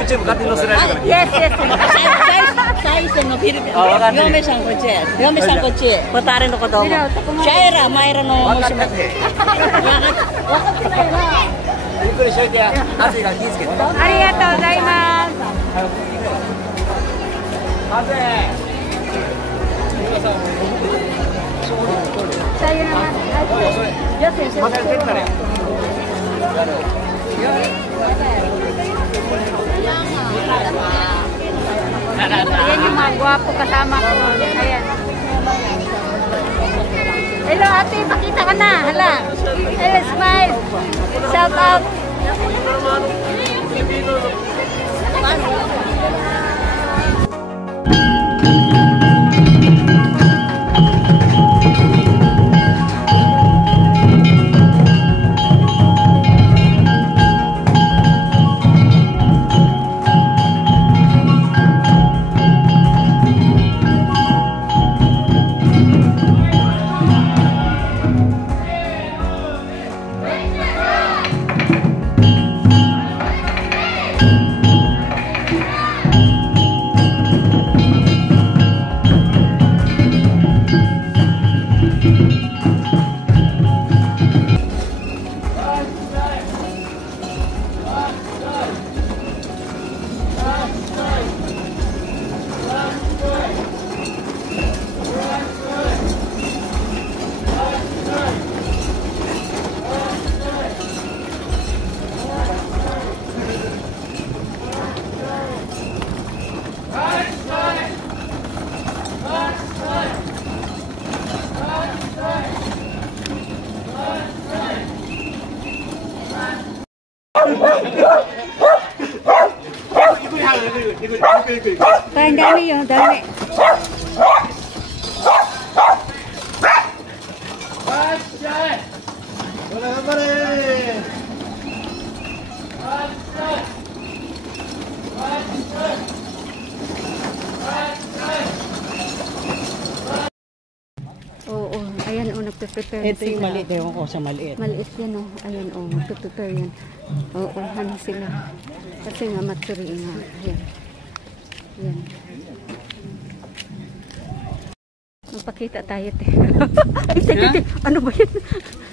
YouTube 勝手に載せられるから。Yes, yes. Size no Philippines. Yome sanこっち。Yome sanこっち。Patarin ko daw. Shaira, mayroon no. 分かってないな。ゆっくりしといてや。暑いから気ぃつけて。ありがとうございます。風。Tayo naman. Yes, yes. Ayan yung mga gwapo kasama ko. Ayan. Hello ate, pakita ka na. Hala. Hello, smile. Shout out. Ang dami yun, dami. Oo, ayan o, nagpe-prepare Ito yung maliit, ewan ko sa maliit. Maliit yan o, ayan o, magpe-prepare yan. Oo, ano sila. Kasi nga matsuri nga, ayan. Ayan. Magpakita tayo, te. Ay, ano ba yan?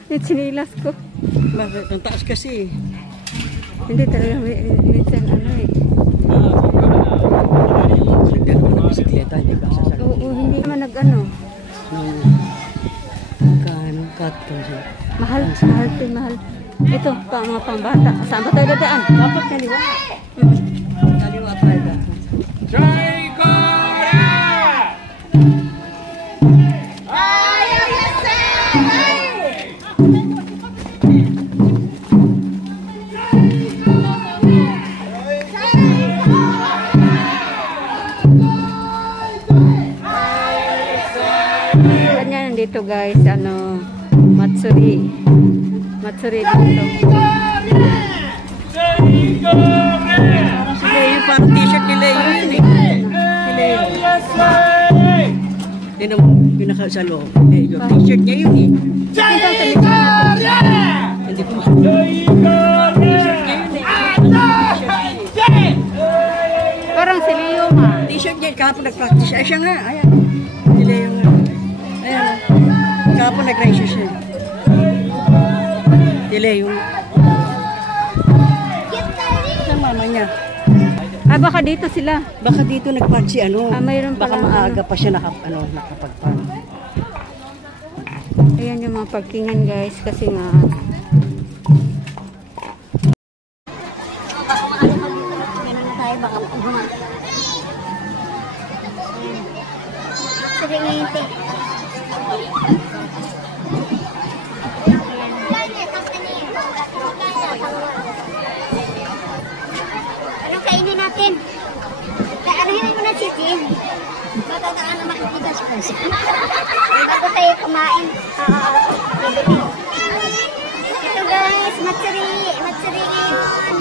Yung sinilas ko. Bakit? Ang taas kasi. Hindi talaga, minsan ano eh. Nagdala ko ng bisikleta, hindi ba? Oo, hindi naman nag-ano. Cut ko siya. Mahal, mahal. Ito, mga pangbata. Saan ba tayo dadaan? Dapat kaliwa. Kaliwa tayo dadaan. Dito guys, ano, matsuri dito. Sila yung parang t-shirt nila yun eh. Sila yun. Yan ang pinaka sa loob. Yung t-shirt niya yun eh. Hindi ko t-shirt niya yun eh. Parang si Leo ma. T-shirt niya, kahapon nag-practice. Ay siya nga, ayan. Sila yung ayan. Kahapon nag-race siya. Sila yung sa mama niya. Ah, baka dito sila. Baka dito nag-party ano. Mayroon baka palang maaga pa siya nakapagpan. Ayan yung mga parkingan guys kasi nga Ano kainin natin? Anuhin mo na chicken. Matandaan na makikita sa kansa. Bago tayo kumain. Ito guys, matsuri. Matsuri ngayon.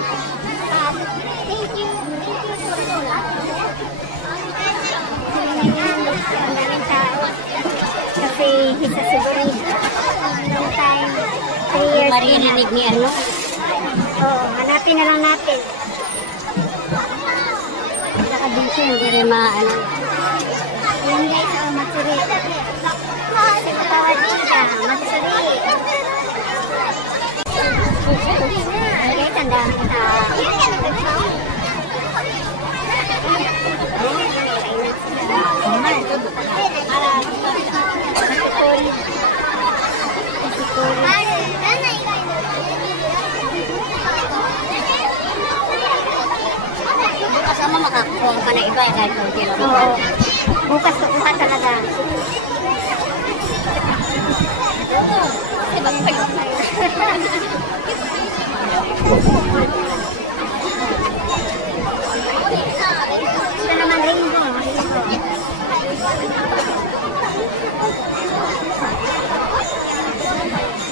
Thank you. Ang daming tao. Kasi isa siguro long time. 3 years. Marinig ni ano? Oo, hanapin na lang natin. Hindi ano. Yan guys, Matsuri. Si Patawad Ika, Matsuri. Okay, tandaan kita. Bukas ama makakuha ka na iba kahit kunti lang. Oo. Bukas kukuha talaga. Ito naman rin mo.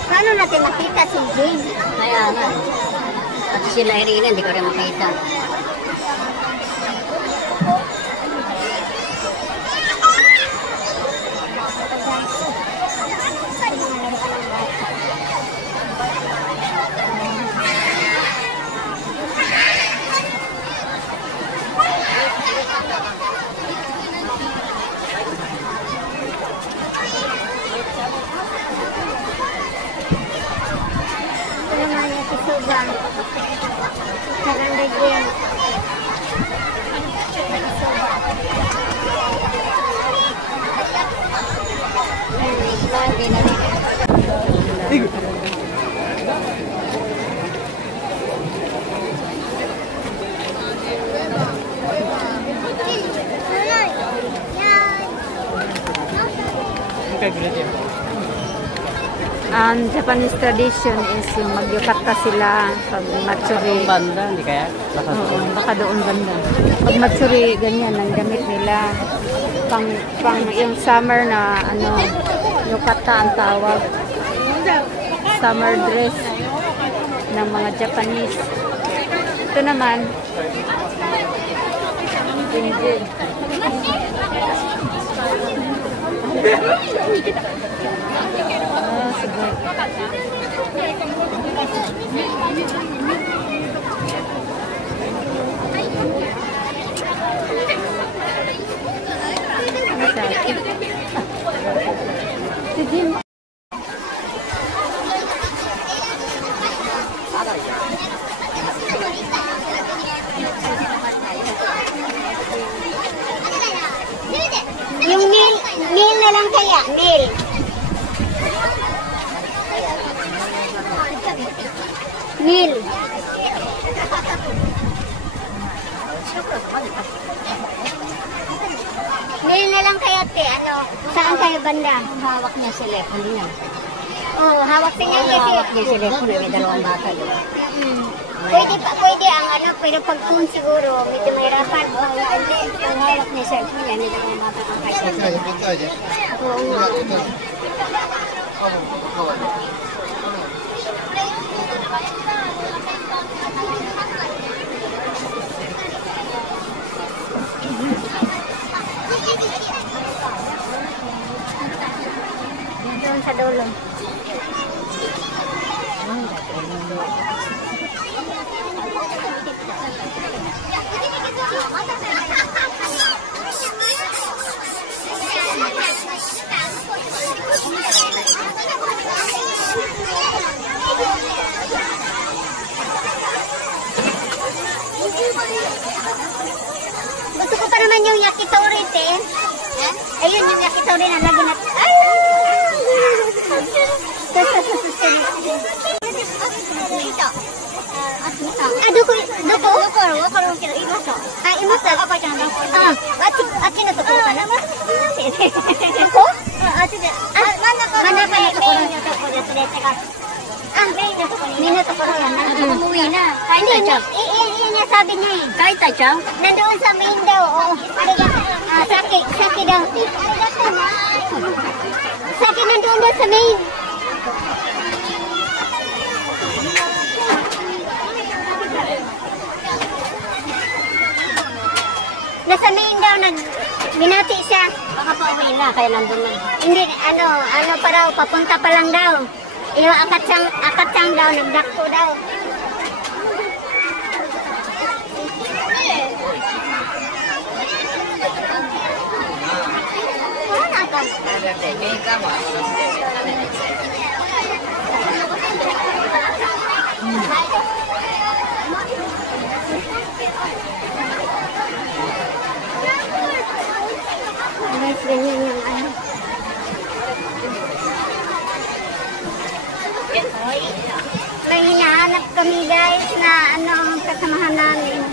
Paano natin makita si Jane? Kaya nga. At sila Irina, hindi ko rin makita. Ang Japanese tradition is yung magyukata sila pag matsuri. Banda, hindi kaya? Oo, baka doon banda. Pag matsuri, ganyan ang damit nila. Pang yung summer na ano, yukata ang tawag. Summer dress ng mga Japanese. Ito naman, Jinjin. Sige. Yung meal na lang kaya, meal. Meal. Meal na lang kaya, te. Ano, saan kayo banda? Hawak niya si Lepo niya. Oo, hawak niya kasi. Hawak niya si Lepo na may dalawang bata. Pwede ang ano, pero pag kung siguro, medyo mahirapan. Hindi, ang hawak niya si Lepo niya, may dalawang bata kang kasi. Oo nga. Doon sa dulo. Gusto ko pa naman yung yakitori, te. Ayun yung yakitori na lagi natin. Dito. Doko? Imusa. Ati na toko ka na? Doko? Mana ka na toko na? May na toko na yan. Umuwi na. Kahit tayo. Iyan niya sabi niya eh. Kahit tayo? Nandoon sa main daw. Saki daw. Saki nandoon daw sa main. Nasa main daw, binati siya. Baka pa uwi na, kaya nandun na. Hindi, ano pa raw, papunta pa lang daw. Yung akatsang daw, nagdakto daw. Guys, ganyan yung ano. May hinahanap kami guys na ano ang kasamahan namin.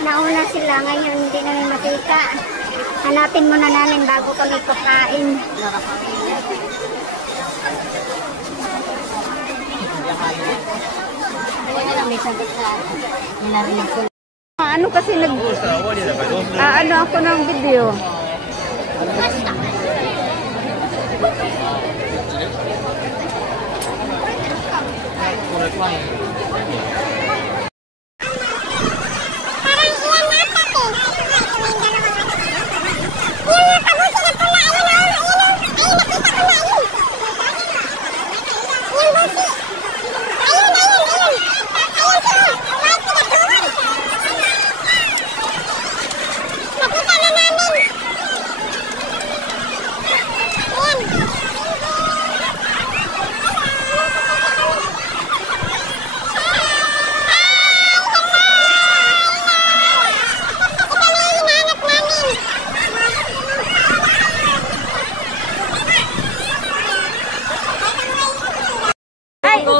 Nauna sila ngayon hindi namin makita. Hanapin muna namin bago kami kakain. Ano kasi ano ako ng video.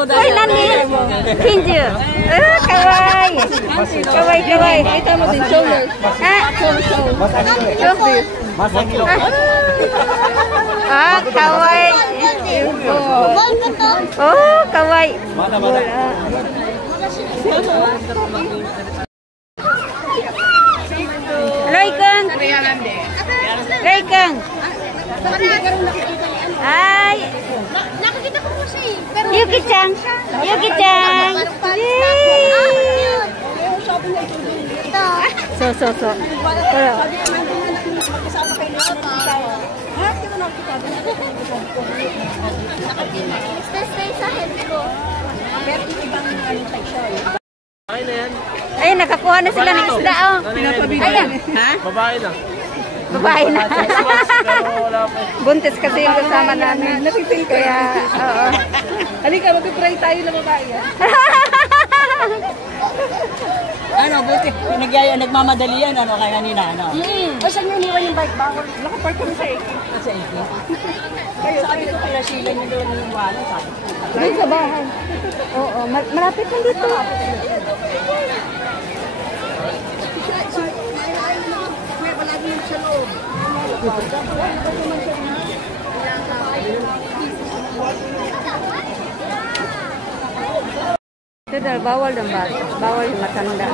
Uy, nani! Kinju! Kawaii! Kawaii, kawaii! Kita mo din shoulder. Kawaii! Oh, kawaii! Raikang! Raikang! Ay! Nakakita ko po siya eh. Yuki-chan! Yuki-chan! So. Stay sa head ko. Ay, nakakuha na sila ng isda, oh. Ayan. Ha? Babae na. Babae na. Buntis kasi yung kasama namin. Napipil ko ya. Oo. Halika, mag-pray tayo na babae. Ano, buti. Nagyaya, nagmamadali yan, ano, kaya nila, ano. O saan nyo iniwan yung bike? Bawal. Nakapark kami sa Eki. Sa Eki. Sabi ko kaya sila nyo doon yung wala, sabi ko. Doon sa bahay. Oo, malapit lang dito. Ito dahil bawal ng bata. Bawal yung matanda.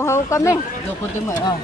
Uhaw kami. Loko din mo, oh.